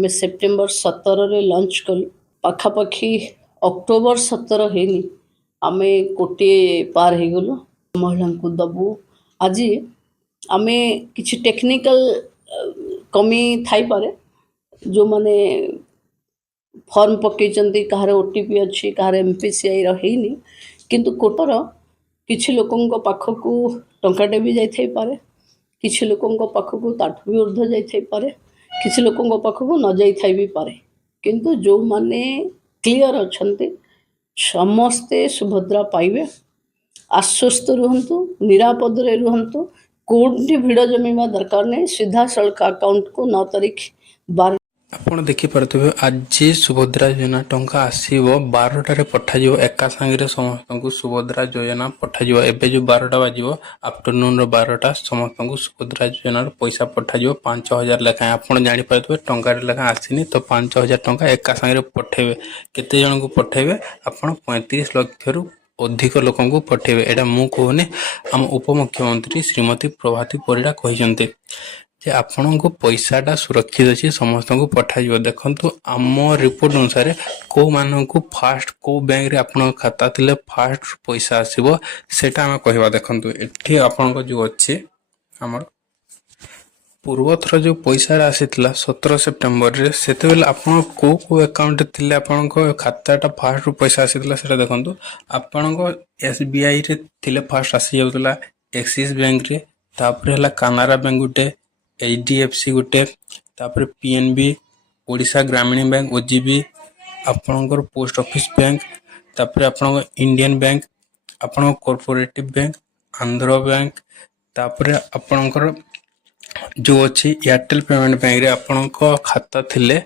आम सेप्टेम्बर 17 रे लॉन्च कलु पाखापाखि अक्टोबर 17 हेनी आम कोटे पार हो गलु महिला को दबु आज आम कि टेक्निकल कमी थाई पारे जो माने फॉर्म पकई कहार ओटीपी अच्छी कहार एमपीसीआई रहीनी किंतु कोटर किछि लोकों पाखक टंकाटे भी जाई पारे किछि लोकों पाखक ताठू भी ऊर्ध्व जाई पारे किछि लोकों पाखक न जाई भी पारे किंतु जो माने क्लियर अच्छन्ते समस्ते सुभद्रा पाइबे आश्वस्त रुहंतु निरापद रे रुहंतु कोर्ट भिड़ जमीवा दरकार नहीं सीधा सड़क अकाउंट को 9 तारीख 12 ଆପଣ ଦେଖିପାରୁଥିବେ ଆଜି ସୁଭଦ୍ରା ଯୋଜନା ଟଙ୍କା ଆସିବ 12ଟାରେ ପଠାଯିବ ଏକା ସାଙ୍ଗରେ ସମସ୍ତଙ୍କୁ ସୁଭଦ୍ରା ଯୋଜନା ପଠାଯିବ। ଏବେ ଯେଉଁ 12ଟା ବାଜିବ ଆଫ୍ଟରନୁନ୍ର 12ଟା ସମସ୍ତଙ୍କୁ ସୁଭଦ୍ରା ଯୋଜନାର ପଇସା ପଠାଯିବ 5,000 ଲେଖାଏଁ। ଆପଣ ଜାଣିପାରୁଥିବେ ଟଙ୍କାରେ ଲେଖାଏଁ ଆସିନି ତ 5,000 ଟଙ୍କା ଏକା ସାଙ୍ଗରେ ପଠାଇବେ। କେତେ ଜଣଙ୍କୁ ପଠାଇବେ? ଆପଣ 35 ଲକ୍ଷରୁ ଅଧିକ ଲୋକଙ୍କୁ ପଠାଇବେ। ଏଇଟା ମୁଁ କହୁନି, ଆମ ଉପମୁଖ୍ୟମନ୍ତ୍ରୀ ଶ୍ରୀମତୀ ପ୍ରଭାତୀ ପରିଡ଼ା କହିଛନ୍ତି ଯେ ଆପଣଙ୍କୁ ପଇସାଟା ସୁରକ୍ଷିତ ଅଛି ସମସ୍ତଙ୍କୁ ପଠାଯିବ। ଦେଖନ୍ତୁ ଆମ ରିପୋର୍ଟ ଅନୁସାରେ କେଉଁମାନଙ୍କୁ ଫାଷ୍ଟ କେଉଁ ବ୍ୟାଙ୍କରେ ଆପଣଙ୍କ ଖାତା ଥିଲେ ଫାଷ୍ଟ ପଇସା ଆସିବ ସେଇଟା ଆମେ କହିବା। ଦେଖନ୍ତୁ ଏଠି ଆପଣଙ୍କ ଯେଉଁ ଅଛି ଆମର ପୂର୍ବଥର ଯେଉଁ ପଇସାଟା ଆସିଥିଲା 17 ସେପ୍ଟେମ୍ବରରେ ସେତେବେଳେ ଆପଣ କେଉଁ ଆକାଉଣ୍ଟରେ ଥିଲେ ଆପଣଙ୍କ ଖାତାଟା ଫାଷ୍ଟରୁ ପଇସା ଆସିଥିଲା ସେଇଟା ଦେଖନ୍ତୁ। ଆପଣଙ୍କ SBIରେ ଥିଲେ ଫାଷ୍ଟ ଆସିଯାଉଥିଲା, ଆକ୍ସିସ୍ ବ୍ୟାଙ୍କରେ, ତାପରେ ହେଲା କାନାରା ବ୍ୟାଙ୍କ ଗୋଟେ, HDFC ଗୋଟେ, ତାପରେ PNB, ଓଡ଼ିଶା ଗ୍ରାମୀଣ ବ୍ୟାଙ୍କ OGB, ଆପଣଙ୍କର ପୋଷ୍ଟ ଅଫିସ୍ ବ୍ୟାଙ୍କ, ତାପରେ ଆପଣଙ୍କ ଇଣ୍ଡିଆନ୍ ବ୍ୟାଙ୍କ, ଆପଣଙ୍କ କୋଅପରେଟିଭ ବ୍ୟାଙ୍କ, ଆନ୍ଧ୍ର ବ୍ୟାଙ୍କ, ତାପରେ ଆପଣଙ୍କର ଯେଉଁ ଅଛି ଏୟାରଟେଲ୍ ପେମେଣ୍ଟ ବ୍ୟାଙ୍କରେ ଆପଣଙ୍କ ଖାତା ଥିଲେ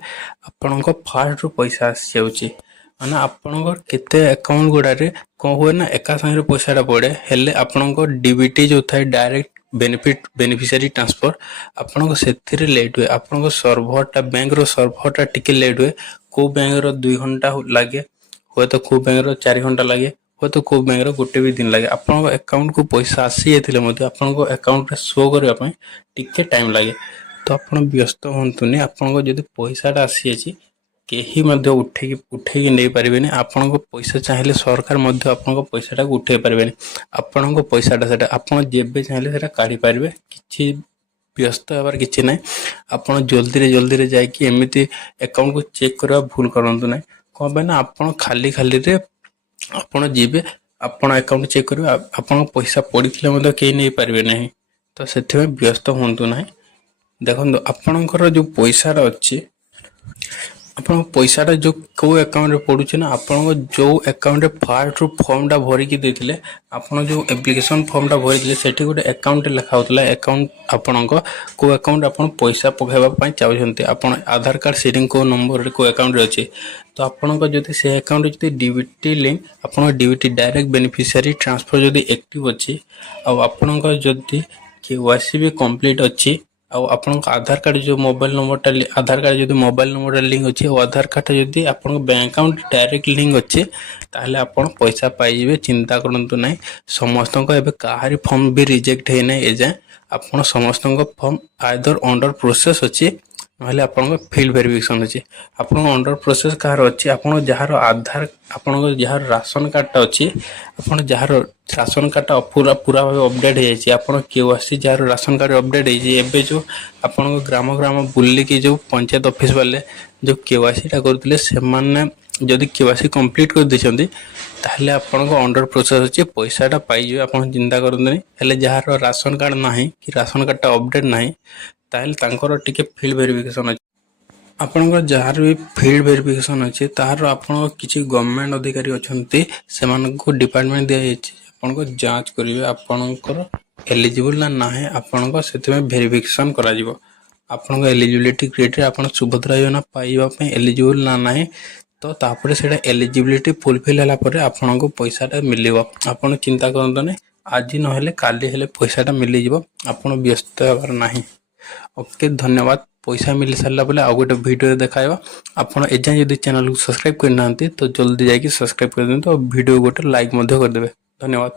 ଆପଣଙ୍କ ଫାଷ୍ଟରୁ ପଇସା ଆସିଯାଉଛି। ମାନେ ଆପଣଙ୍କର କେତେ ଆକାଉଣ୍ଟ ଗୁଡ଼ାରେ କ'ଣ ହୁଏ ନା ଏକା ସାଙ୍ଗରେ ପଇସାଟା ପଡ଼େ, ହେଲେ ଆପଣଙ୍କ DBT ଯେଉଁ ଥାଏ ଡାଇରେକ୍ଟ ବେନିଫିସିଆରୀ ଟ୍ରାନ୍ସଫର ଆପଣଙ୍କ ସେଥିରେ ଲେଟ୍ ହୁଏ। ଆପଣଙ୍କ ସର୍ଭରଟା ବ୍ୟାଙ୍କର ସର୍ଭରଟା ଟିକେ ଲେଟ୍ ହୁଏ। କେଉଁ ବ୍ୟାଙ୍କର 2 ଘଣ୍ଟା ଲାଗେ, ହୁଏତ କେଉଁ ବ୍ୟାଙ୍କର 4 ଘଣ୍ଟା ଲାଗେ, ହୁଏତ କେଉଁ ବ୍ୟାଙ୍କର ଗୋଟେ ବି ଦିନ ଲାଗେ। ଆପଣଙ୍କ ଆକାଉଣ୍ଟକୁ ପଇସା ଆସିଯାଇଥିଲେ ମଧ୍ୟ ଆପଣଙ୍କ ଆକାଉଣ୍ଟରେ ଶୋ କରିବା ପାଇଁ ଟିକେ ଟାଇମ୍ ଲାଗେ। ତ ଆପଣ ବ୍ୟସ୍ତ ହୁଅନ୍ତୁନି, ଆପଣଙ୍କ ଯଦି ପଇସାଟା ଆସିଯାଇଛି କେହି ମଧ୍ୟ ଉଠେଇକି ନେଇପାରିବେନି। ଆପଣଙ୍କ ପଇସା ଚାହିଁଲେ ସରକାର ମଧ୍ୟ ଆପଣଙ୍କ ପଇସାଟାକୁ ଉଠେଇ ପାରିବେନି। ଆପଣଙ୍କ ପଇସାଟା ସେଇଟା ଆପଣ ଯେବେ ଚାହିଁଲେ ସେଇଟା କାଢ଼ିପାରିବେ। କିଛି ବ୍ୟସ୍ତ ହେବାର କିଛି ନାହିଁ। ଆପଣ ଜଲ୍ଦିରେ ଯାଇକି ଏମିତି ଆକାଉଣ୍ଟକୁ ଚେକ୍ କରିବା ଭୁଲ କରନ୍ତୁ ନାହିଁ। କ'ଣ ପାଇଁ ନା ଆପଣ ଖାଲିରେ ଆପଣ ଯିବେ, ଆପଣ ଆକାଉଣ୍ଟ ଚେକ୍ କରିବେ, ଆପଣଙ୍କ ପଇସା ପଡ଼ିଥିଲେ ମଧ୍ୟ କେହି ନେଇପାରିବେ ନାହିଁ। ତ ସେଥିପାଇଁ ବ୍ୟସ୍ତ ହୁଅନ୍ତୁ ନାହିଁ। ଦେଖନ୍ତୁ ଆପଣଙ୍କର ଯେଉଁ ପଇସାଟା ଅଛି ଆପଣଙ୍କ ପଇସାଟା ଯେଉଁ କେଉଁ ଆକାଉଣ୍ଟରେ ପଡ଼ୁଛି ନା ଆପଣଙ୍କ ଯେଉଁ ଆକାଉଣ୍ଟରେ ଫାଷ୍ଟରୁ ଫର୍ମଟା ଭରିକି ଦେଇଥିଲେ, ଆପଣ ଯେଉଁ ଆପ୍ଲିକେସନ୍ ଫର୍ମଟା ଭରିଥିଲେ ସେଠି ଗୋଟେ ଆକାଉଣ୍ଟରେ ଲେଖା ହେଉଥିଲା ଆକାଉଣ୍ଟ ଆପଣଙ୍କ କେଉଁ ଆକାଉଣ୍ଟ ଆପଣ ପଇସା ପକାଇବା ପାଇଁ ଚାହୁଁଛନ୍ତି। ଆପଣ ଆଧାର କାର୍ଡ଼ ସେଟିଂ କେଉଁ ନମ୍ବରରେ କେଉଁ ଆକାଉଣ୍ଟରେ ଅଛି, ତ ଆପଣଙ୍କ ଯଦି ସେ ଆକାଉଣ୍ଟରେ ଯଦି DBT ଲିଙ୍କ ଆପଣଙ୍କ DBT ଡାଇରେକ୍ଟ ବେନିଫିସିଆରୀ ଟ୍ରାନ୍ସଫର ଯଦି ଆକ୍ଟିଭ୍ ଅଛି ଆଉ ଆପଣଙ୍କର ଯଦି KYC ବି କମ୍ପ୍ଲିଟ୍ ଅଛି ଆଉ ଆପଣଙ୍କ ଆଧାର କାର୍ଡ଼ ଯେଉଁ ମୋବାଇଲ ନମ୍ବରଟା ଆଧାର କାର୍ଡ଼ ଯଦି ମୋବାଇଲ ନମ୍ବରଟା ଲିଙ୍କ ଅଛି ଆଉ ଆଧାର କାର୍ଡ଼ଟା ଯଦି ଆପଣଙ୍କ ବ୍ୟାଙ୍କ ଆକାଉଣ୍ଟ ଡାଇରେକ୍ଟ ଲିଙ୍କ ଅଛି ତାହେଲେ ଆପଣ ପଇସା ପାଇଯିବେ। ଚିନ୍ତା କରନ୍ତୁ ନାହିଁ। ସମସ୍ତଙ୍କ ଏବେ କାହାରି ଫର୍ମ ବି ରିଜେକ୍ଟ ହେଇନାହିଁ ଏଯାଏଁ। ଆପଣ ସମସ୍ତଙ୍କ ଫର୍ମ ଆଇଦର ଅଣ୍ଡର ପ୍ରୋସେସ୍ ଅଛି ନହେଲେ ଆପଣଙ୍କ ଫିଲ୍ଡ ଭେରିଫିକେସନ୍ ଅଛି। ଆପଣଙ୍କ ଅଣ୍ଡର ପ୍ରୋସେସ୍ କାହାର ଅଛି? ଆପଣଙ୍କ ଯାହାର ରାସନ କାର୍ଡ଼ଟା ଅଛି, ଆପଣ ଯାହାର ରାସନ କାର୍ଡ଼ଟା ପୁରା ଭାବେ ଅପଡ଼େଟ୍ ହେଇଯାଇଛି, ଆପଣ KYC ଯାହାର ରାସନ କାର୍ଡ଼ ଅପଡ଼େଟ୍ ହେଇଛି, ଏବେ ଯେଉଁ ଆପଣଙ୍କ ଗ୍ରାମ ବୁଲିକି ଯେଉଁ ପଞ୍ଚାୟତ ଅଫିସ୍ ବାଲେ ଯେଉଁ KYCଟା କରୁଥିଲେ ସେମାନେ ଯଦି KYC କମ୍ପ୍ଲିଟ୍ କରିଦେଇଛନ୍ତି ତାହେଲେ ଆପଣଙ୍କ ଅଣ୍ଡର ପ୍ରୋସେସ୍ ଅଛି, ପଇସାଟା ପାଇଯିବେ। ଆପଣ ଚିନ୍ତା କରନ୍ତୁନି। ହେଲେ ଯାହାର ରାସନ କାର୍ଡ଼ ନାହିଁ କି ରାସନ କାର୍ଡ଼ଟା ଅପଡ଼େଟ୍ ନାହିଁ ତାହେଲେ ତାଙ୍କର ଟିକେ ଫିଲ୍ଡ ଭେରିଫିକେସନ୍ ଅଛି। ଆପଣଙ୍କର ଯାହାର ବି ଫିଲ୍ଡ ଭେରିଫିକେସନ୍ ଅଛି ତାହାର ଆପଣଙ୍କ କିଛି ଗଭର୍ଣ୍ଣମେଣ୍ଟ ଅଧିକାରୀ ଅଛନ୍ତି, ସେମାନଙ୍କୁ ଡିପାର୍ଟମେଣ୍ଟ ଦିଆଯାଇଛି ଆପଣଙ୍କ ଯାଞ୍ଚ କରିବେ ଆପଣଙ୍କର ଏଲିଜିବୁଲ୍ ନା ନାହିଁ। ଆପଣଙ୍କ ସେଥିପାଇଁ ଭେରିଫିକେସନ୍ କରାଯିବ। ଆପଣଙ୍କ ଏଲିଜିବିଲିଟି କ୍ରାଇଟେରିଆ ଆପଣ ସୁଭଦ୍ରା ଯୋଜନା ପାଇବା ପାଇଁ ଏଲିଜିବୁଲ୍ ନା ନାହିଁ, ତ ତାପରେ ସେଇଟା ଏଲିଜିବିଲିଟି ଫୁଲଫିଲ୍ ହେଲା ପରେ ଆପଣଙ୍କୁ ପଇସାଟା ମିଳିବ। ଆପଣ ଚିନ୍ତା କରନ୍ତୁନି, ଆଜି ନହେଲେ କାଲି ହେଲେ ପଇସାଟା ମିଳିଯିବ। ଆପଣ ବ୍ୟସ୍ତ ହେବାର ନାହିଁ। ଓକେ, ଧନ୍ୟବାଦ। ପଇସା ମିଳି ସାରିଲା ପରେ ଆଉ ଗୋଟେ ଭିଡ଼ିଓରେ ଦେଖାଇବା। ଆପଣ ଏଯାଏଁ ଯଦି ଚ୍ୟାନେଲକୁ ସବସ୍କ୍ରାଇବ୍ କରିନାହାନ୍ତି ତ ଜଲ୍ଦି ଯାଇକି ସବସ୍କ୍ରାଇବ୍ କରିଦିଅନ୍ତୁ ଆଉ ଭିଡ଼ିଓ ଗୋଟେ ଲାଇକ୍ ମଧ୍ୟ କରିଦେବେ। ଧନ୍ୟବାଦ।